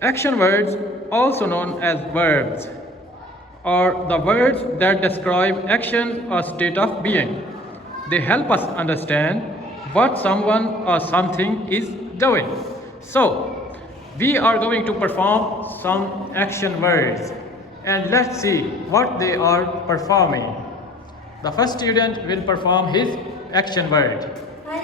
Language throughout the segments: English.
Action words, also known as verbs, are the words that describe action or state of being. They help us understand what someone or something is doing. So, we are going to perform some action words and let's see what they are performing. The first student will perform his action word. I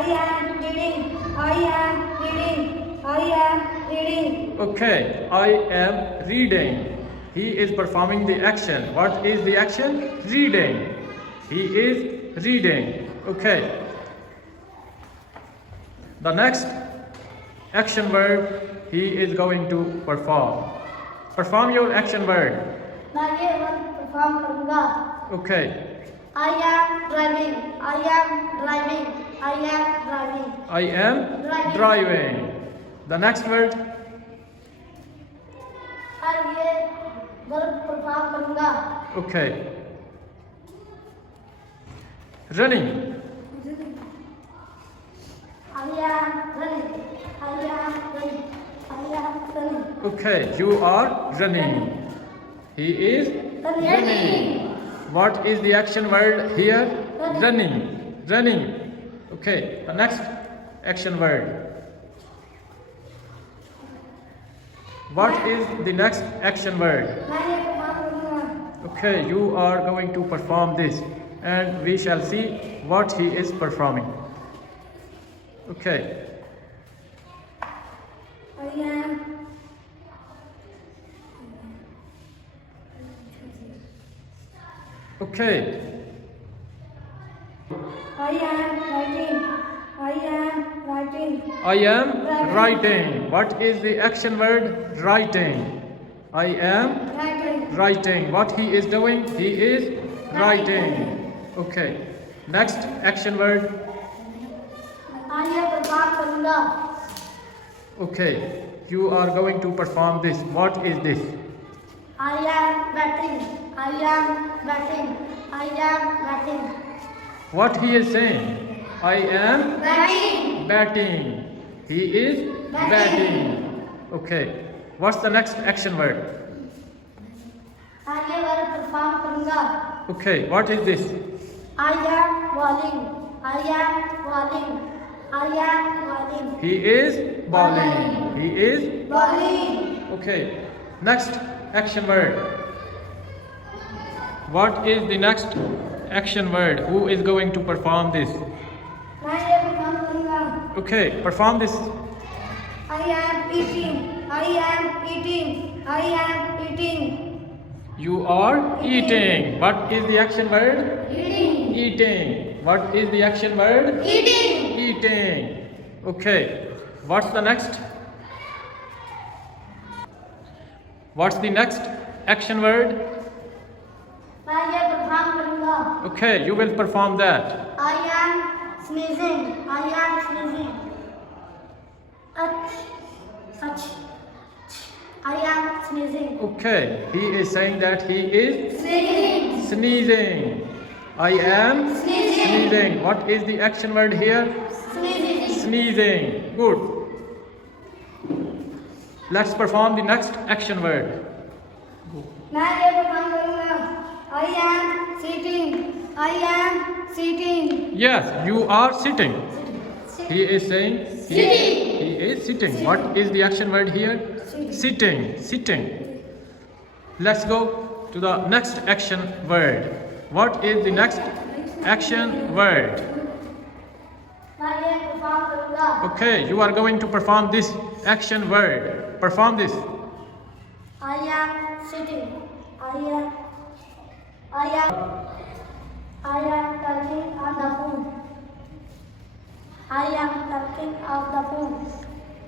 am reading. I am reading. I am reading. Okay, I am reading. He is performing the action. What is the action? Reading. He is reading. Okay. The next action word he is going to perform. Perform your action word. मैं ये word perform करूंगा. Okay. I am driving. I am driving. I am driving. I am driving. The next word. और ये word perform करूंगा. Okay. Running. I am running. I am running. I am running. Okay, you are running. He is running. What is the action word here? Running. Running. Okay, the next action word. What is the next action word? मैं ये perform करूंगा. Okay, you are going to perform this and we shall see what he is performing. Okay. I am. Okay. I am writing. I am writing. I am writing. What is the action word? Writing. I am Writing. writing. What he is doing? He is writing. Okay. Next action word. मैं ये perform करूंगा. Okay. You are going to perform this. What is this? I am batting. I am batting. I am batting. What he is saying? I am Batting. batting. He is batting. Okay. What's the next action word? मैं ये word perform करूंगा. Okay. What is this? I am bowling. I am bowling. I am bowling. He is bowling. He is Bowling. okay. Next action word. What is the next action word? Who is going to perform this? मैं ये perform करूंगा. Okay, perform this. I am eating. I am eating. I am eating. You are eating. What is the action word? Eating. Eating. What is the action word? Eating. Eating. Okay. What's the next? What's the next action word? मैं ये perform करूंगा. Okay, you will perform that. I am sneezing. I am sneezing. Ach. Ach. I am sneezing. Okay, he is saying that he is Sneezing. sneezing. I am Sneezing. sneezing. What is the action word here? Sneezing. Sneezing. Good. Let's perform the next action word. मैं ये perform करूंगा. I am sitting. I am sitting. Yes, you are sitting. He is saying he is sitting. What is the action word here? Sitting. Sitting. Let's go to the next action word. What is the next action word? मैं ये perform करूंगा. Okay, you are going to perform this action word. Perform this. I am sitting. I am talking on the phone. I am talking on the phone.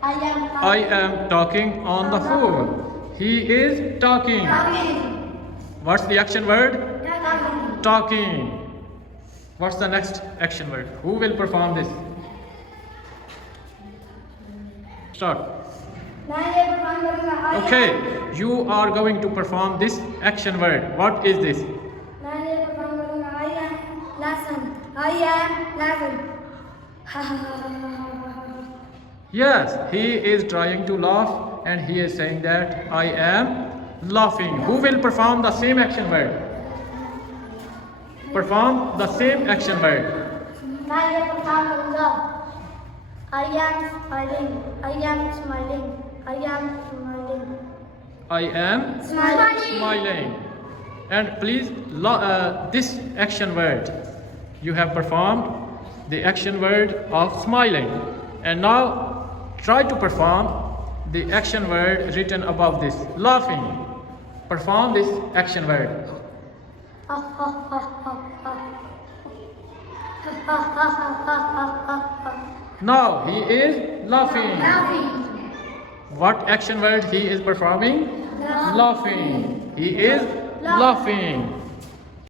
I am talking on the phone. He is talking. Talking. What's the action word? Talking. Talking. What's the next action word? Who will perform this? Start. मैं ये perform करूंगा. Okay, you are going to perform this action word. What is this? मैं ये perform करूंगा. I am lesson. I am lesson. Yes, he is trying to laugh and he is saying that I am laughing. Who will perform the same action word? Perform the same action word. मैं ये perform करूँगा. I am smiling. I am smiling. I am smiling. I am smiling. And please, this action word, you have performed the action word of smiling. And now try to perform the action word written above this, laughing. Perform this action word. Ha ha ha ha ha. Ha ha ha ha ha ha ha. Now he is laughing. Laughing. What action word he is performing? Laughing. He is laughing.